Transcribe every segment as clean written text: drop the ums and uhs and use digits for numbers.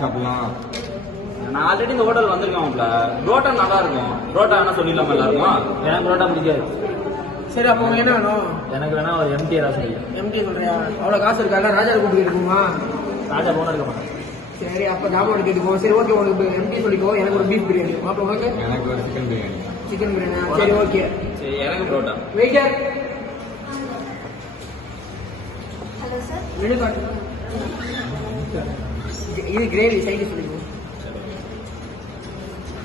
சாப்பிடலாம். நான் ஆல்ரெடி இந்த ஹோட்டல் வந்திருக்கேன். புரோட்டா நல்லா இருக்கும். புரோட்டா வேணா சொல்லிடலாமா எல்லாருக்கும்? எனக்கு புரோட்டா பிடிக்காது. சரி, அப்போ உங்களுக்கு என்ன வேணும்? எனக்கு வேணா ஒரு எம்டி ராசி. எம்டி சொல்றியா? அவ்வளோ காசு இருக்கா? ராஜா கூப்பிட்டு இருக்குமா? ராஜா போன எடுக்க மாட்டேன். சரி, அப்போ ஜாமான் கேட்டுக்கோ. சரி, ஓகே, உனக்கு எம்டி சொல்லிக்கோ. எனக்கு ஒரு பீஃப் பிரியாணி. மாப்பிள்ள உனக்கு? எனக்கு ஒரு சிக்கன் பிரியாணி. சிக்கன் பிரியாணி. சரி, ஓகே. சரி, எனக்கு parotta. Waiter, hello sir. Menu card. இது கிரேவி சைடு சொல்லிக்கோ.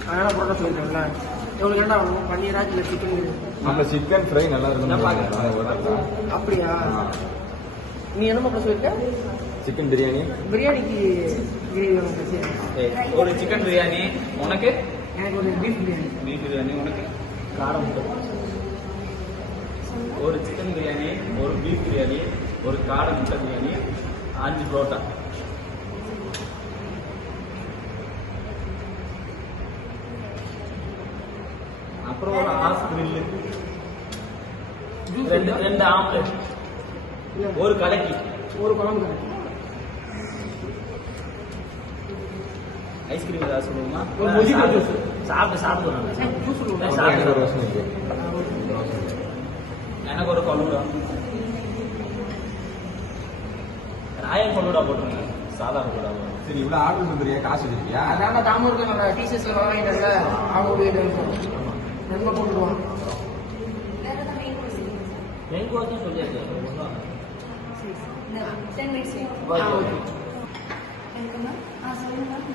அதனால புரோட்டா சொல்லிட்டேன்ல. உங்களுக்கு என்ன வேணும்? பன்னீரா இல்லை சிக்கன் பிரியாணி? நம்ம சிக்கன் ஃப்ரை நல்லா இருக்கும். அப்படியா? நீ என்ன மாப்பிள்ள சொல்லிருக்க? சிக்கன் பிரியாணி. பிரியாணிக்கு கிரேவி வேணும். சரி, ஒரு சிக்கன் பிரியாணி உனக்கு. எனக்கு ஒரு பீஃப் பிரியாணி. பீஃப் பிரியாணி உனக்கு. காரம் முட்டை. ஒரு சிக்கன் பிரியாணி, ஒரு பீஃப் பிரியாணி, ஒரு காடை முட்டை பிரியாணி, 5 புரோட்டா. அப்புறம் ஒரு ஆஃப் கிரில்லு, ரெண்டு ஆம்லெட், ஒரு கலக்கி, ஒரு குழம்பு கறி. ஐஸ்கிரீம் ஏதாவது சொல்லுவோமா? ஒரு மொஜிட்டோ ஜூஸ். சாப்பிட்டு ஜூஸ் சொல்லுவோம். எனக்கு ஒரு ரோஷன் இருக்கு. எனக்கு ஒரு கொல்லுடா. ராயல் கொல்லுடா போட்டுருங்க. சாதா கொல்லுடா. சரி, இவ்வளவு ஆர்டர் பண்றியா? காசு வச்சிருக்கியா? அதான் தாமூருக்கு டீச்சர்ஸ்ல வாங்கிட்டாங்க. அவங்க நன்மை போட்டுருவான். வேற ஏதாவது மெயின் கோர்ஸ் இருக்கா சார்? மெயின் கோர்ஸ் தான் சொல்லியாச்சு. இந்த 10 மினிட்ஸ் எனக்கு மேம். சொல்லுங்க மேம்.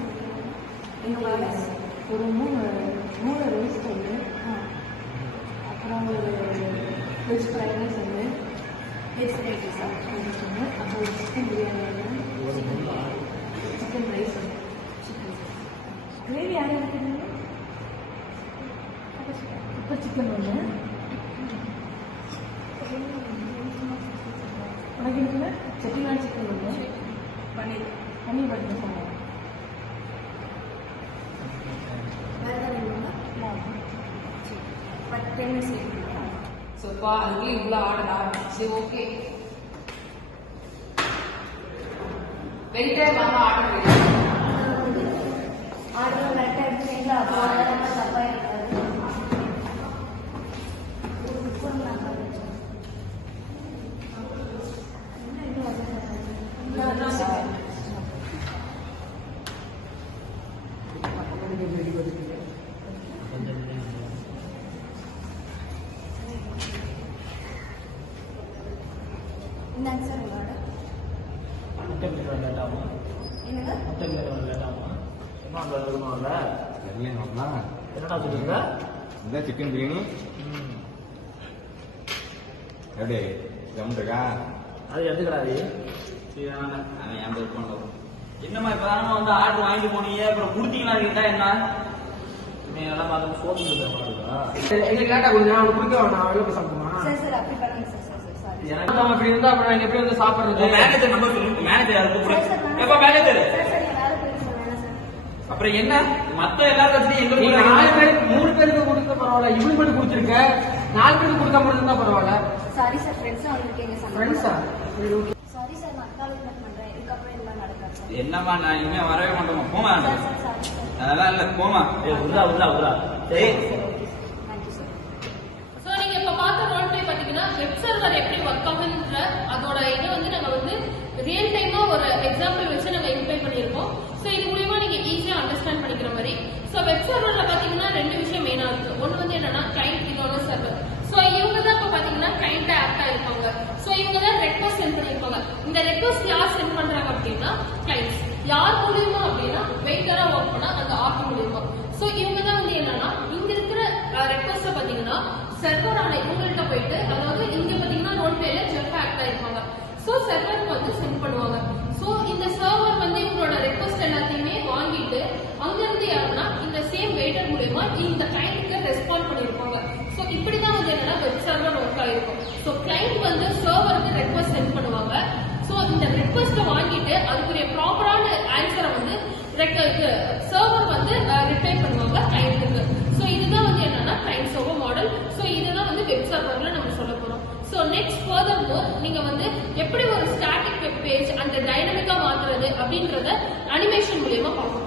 எங்கள் ரைஸ் ஒரு மூணு ரைஸ் ஒன்று, அப்புறம் ஒரு வெஜ் ஃப்ரைட் ரைஸ் ஒன்று, வெஜ் ரைஸ் சார். ஒன்று, அப்புறம் ஒரு சிக்கன் பிரியாணி ஒன்று, சிக்கன் ரைஸ் ஒன்று. கிரேவி யார் எடுத்துருந்தீங்க? இப்போ சிக்கன் ஒன்று. உனக்கு இருக்குல்ல செட்டிநாடு சிக்கன் ஒன்று, பன்னீர் பட்டர் மசாலா. வேற ஏதாவது வேணுமா? பட் 10 மினிட்ஸ் இருக்குங்களா? சோப்பா அதுக்கு இவ்வளோ ஆர்டரா? சரி, ஓகே. வெயிட்டர் வாங்க, ஆர்டர் ஆர்டர் கரெக்டாக எடுத்துக்கிறீங்களா? அப்போ ஆர்டர் தப்பாக இருக்காது. இந்தாங்க சார் உங்கள் ஆர்டர். முட்டை பிரியாணி லேட் ஆகும். என்னங்க? முட்டை பிரியாணி லேட் ஆகும். என்ன அந்த இருக்கணும்ல? என்னடா சொல்லுங்க? இந்த சிக்கன் பிரியாணி எப்படி இருக்கா? அது எடுத்துக்கிறாரு. சரி, அவன் என் பேர் போன என்னம்மா இப்பதானமா வந்து ஆர்டர் வாங்கிட்டு போனீங்க, அப்புறம் கொடுத்தீங்களா கேட்டா என்ன? நீ எல்லாம் பார்த்து ஃபோன் பண்ணுறா. எங்களுக்கு லேட்டாக கொடுங்க. அவனுக்கு கொடுக்க வேணாம். வெளில சாப்பிடுமா? சார் சார் அப்படி பண்ணுங்க சார். சார் சார் சாரி எனக்கு நம்ம இப்படி இருந்தா அப்புறம் நாங்கள் எப்படி வந்து சாப்பிட்றது? மேனேஜர் நம்பர் சொல்லு. மேனேஜர் யாரு கூப்பிடு. சார் எப்ப மேனேஜர்? சார் சார் எல்லாரும் பேர் சொல்லுங்க சார். அப்புறம் என்ன மத்த எல்லாரும் நீங்க எங்களுக்கு 4 பேருக்கு 3 பேருக்கு கொடுக்க பரவாயில்ல. இவனுக்கு மட்டும் கொடுத்துருக்க. 4 பேருக்கு கொடுக்காம இருந்தா பரவாயில்ல. சாரி சார், ஃப்ரெண்ட்ஸா வந்திருக்கீங்க சார். ஃப்ரெண்ட்ஸா? சாரி சார், நான் அக்காலுக்கு பண்றேன். இதுக்கப்புறம் இதெல்லாம் நடக்காது சார். என்னம்மா நான் இனிமே வரவே மாட்டோமா? போமா. Sir sir sorry sir. அதெல்லாம் இல்ல, போமா. உள்ள ஏய், தேங்க்யூ சார். ஸோ நீங்க இப்ப பார்த்த ரோல் பிளே பாத்தீங்கன்னா வெப் சர்வர் எப்படி ஒர்க் ஆகுன்ற அதோட இதை வந்து நாங்க வந்து ரியல் டைமா ஒரு எக்ஸாம்பிள் வச்சு நாங்க இம்ப்ளை பண்ணியிருக்கோம். ஸோ இது மூலியமா நீங்க ஈஸியா அண்டர்ஸ்டாண்ட் பண்ணிக்கிற மாதிரி. ஸோ வெப் சர்வர்ல பாத்தீங்கன்னா 2 விஷயம் மெயினா இருக்கு. ஒன்னு வந்து என்னன்னா கிளைண்ட், இன்னொரு சர்வர். ஸோ இவங்க தான் இப்ப பாத்தீங்கன்னா கிளைண்ட் ஆக்டா இருப்பாங்க. ஸோ இவங்க தான் ரெக்வஸ்ட் சென்ட் பண்ணிருப்பாங்க. இந்த ரெக்வஸ்ட் யார் சென்ட் பண்றாங்க அப்படின்னா கிளைண்ட்ஸ். யார் மூலியமா அப்படின்னா வெயிட்டரா ஒர்க் பண்ணா அந்த ஆர்ட் மூலியமா. ஸோ இவங்க தான் வந்து என்னன்னா இங்க இருக்கிற ரெக்வஸ்ட பாத்தீங்கன்னா சர்வரான இவங்கள்ட்ட போயிட்டு, அதாவது இங்க பாத்தீங்கன்னா ரோல் பிளேல ஜெஃப் ஆக்டா இருப்பாங்க. ஸோ சர்வருக்கு வந்து சென்ட் பண்ணுவாங்க. ஸோ இந்த சர்வர் வந்து இவங்களோட ரெக்வஸ்ட் எல்லாத்தையுமே வாங்கிட்டு அங்க இருந்து யாருன்னா இந்த சேம் வெயிட்டர் மூலியமா இந்த கிளைண்ட்க்கு ரெஸ்பாண்ட் பண்ணிருப்பாங்க. ஸோ இப்படிதான் வந்து என்னன்னா வெப் சர்வர் ஒர்க் ஆயிருக்கும். ஸோ கிளைண்ட் வந்து சர்வருக்கு ரெக்வஸ்ட் சென்ட் பண்ணுவாங்க. ஸோ இந்த ரெக்வஸ்ட்டை வாங்கிட்டு அதுக்குரிய ப்ராப்பரான ஆன்சரை வந்து சர்வர் வந்து ரிப்ளை பண்ணுவாங்க கிளைண்ட்டுக்கு. ஸோ இதுதான் வந்து என்னன்னா கிளைண்ட் சர்வர் மாடல். ஸோ இதுதான் வந்து வெப் சர்வர்ல நம்ம சொல்ல போறோம். ஸோ நெக்ஸ்ட் ஃபர்தர் மோர் நீங்க வந்து எப்படி ஒரு ஸ்டாட்டிக் வெப் பேஜ் அந்த டைனமிக்கா மாத்துறது அப்படின்றத அனிமேஷன் மூலியமா பார்க்க